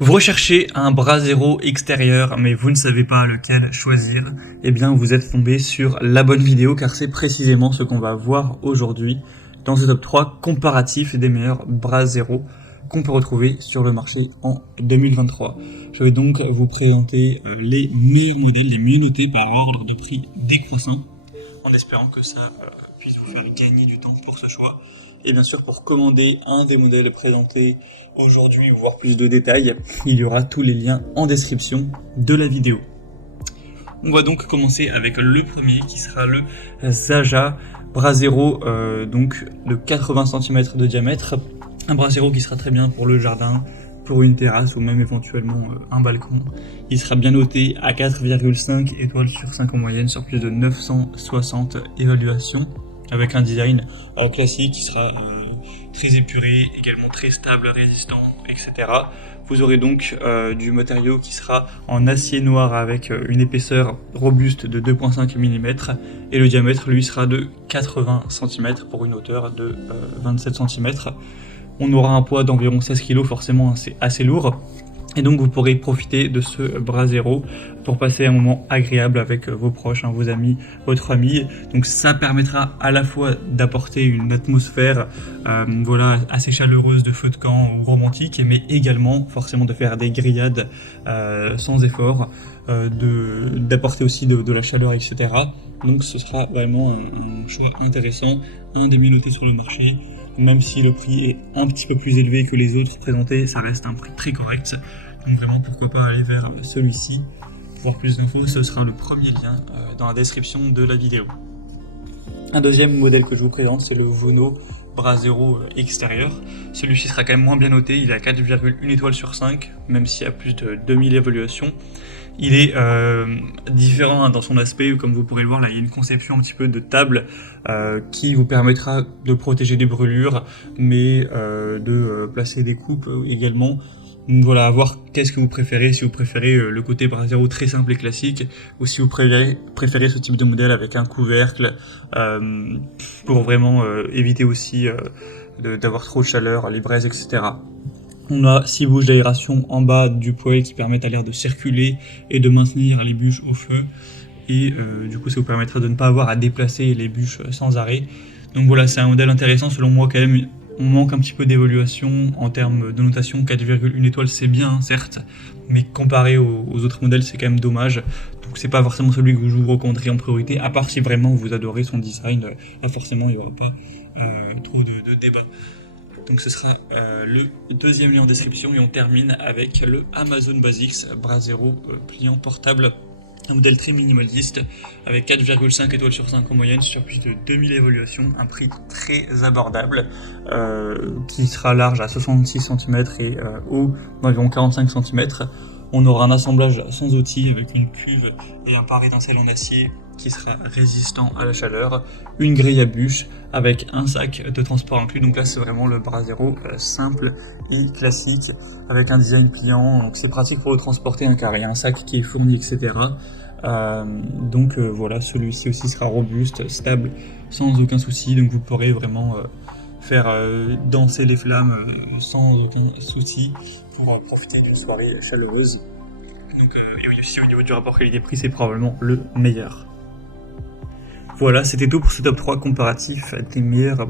Vous recherchez un bras zéro extérieur, mais vous ne savez pas lequel choisir, eh bien vous êtes tombé sur la bonne vidéo car c'est précisément ce qu'on va voir aujourd'hui dans ce top 3 comparatif des meilleurs bras zéro qu'on peut retrouver sur le marché en 2023. Je vais donc vous présenter les meilleurs modèles, les mieux notés par ordre de prix décroissant, en espérant que ça puisse vous faire gagner du temps pour ce choix. Et bien sûr, pour commander un des modèles présentés aujourd'hui ou voir plus de détails, il y aura tous les liens en description de la vidéo. On va donc commencer avec le premier qui sera le Zaja bras zéro, donc de 80 cm de diamètre. Un bras zéro qui sera très bien pour le jardin, pour une terrasse ou même éventuellement un balcon. Il sera bien noté à 4,5 étoiles sur 5 en moyenne sur plus de 960 évaluations, avec un design classique qui sera très épuré, également très stable, résistant, etc. Vous aurez donc du matériau qui sera en acier noir avec une épaisseur robuste de 2,5 mm et le diamètre lui sera de 80 cm pour une hauteur de 27 cm. On aura un poids d'environ 16 kg, forcément c'est assez lourd. Et donc vous pourrez profiter de ce bras zéro pour passer un moment agréable avec vos proches, vos amis, votre famille. Donc ça permettra à la fois d'apporter une atmosphère voilà, assez chaleureuse de feu de camp ou romantique, mais également forcément de faire des grillades sans effort, d'apporter aussi de la chaleur, etc. Donc ce sera vraiment un choix intéressant, un des mieux notés sur le marché. Même si le prix est un petit peu plus élevé que les autres présentés, ça reste un prix très correct. Donc vraiment, pourquoi pas aller vers celui-ci. Pour voir plus d'infos, ce sera le premier lien dans la description de la vidéo. Un deuxième modèle que je vous présente, c'est le Vono bras zéro extérieur. Celui-ci sera quand même moins bien noté, il est à 4,1 étoiles sur 5, même s'il y a plus de 2000 évaluations. Il est différent dans son aspect, comme vous pourrez le voir, là il y a une conception un petit peu de table qui vous permettra de protéger des brûlures, mais de placer des coupes également. Donc voilà, à voir qu'est-ce que vous préférez, si vous préférez le côté bras zéro très simple et classique, ou si vous préférez ce type de modèle avec un couvercle, pour vraiment éviter aussi d'avoir trop de chaleur, les braises, etc. On a 6 bouches d'aération en bas du poêle qui permettent à l'air de circuler et de maintenir les bûches au feu. Et du coup, ça vous permettra de ne pas avoir à déplacer les bûches sans arrêt. Donc voilà, c'est un modèle intéressant selon moi quand même. On manque un petit peu d'évaluation en termes de notation. 4,1 étoiles, c'est bien, certes, mais comparé aux autres modèles, c'est quand même dommage. Donc c'est pas forcément celui que je vous recommanderais en priorité, à part si vraiment vous adorez son design. Là, forcément, il n'y aura pas trop de débat. Donc ce sera le deuxième lien en description et on termine avec le Amazon Basics bras zéro pliant portable. Un modèle très minimaliste avec 4,5 étoiles sur 5 en moyenne sur plus de 2000 évaluations, un prix très abordable qui sera large à 66 cm et haut d'environ 45 cm. On aura un assemblage sans outils avec une cuve et un pare étincelle en acier qui sera résistant à la chaleur, une grille à bûches avec un sac de transport inclus. Donc là c'est vraiment le bras zéro simple et classique avec un design pliant, donc c'est pratique pour le transporter car il y a un sac qui est fourni, etc. Voilà, celui-ci aussi sera robuste, stable, sans aucun souci, donc vous pourrez vraiment faire danser les flammes sans aucun souci pour en profiter d'une soirée chaleureuse. Donc, et oui, aussi au niveau du rapport qualité-prix, c'est probablement le meilleur. Voilà, c'était tout pour ce top 3 comparatif des meilleurs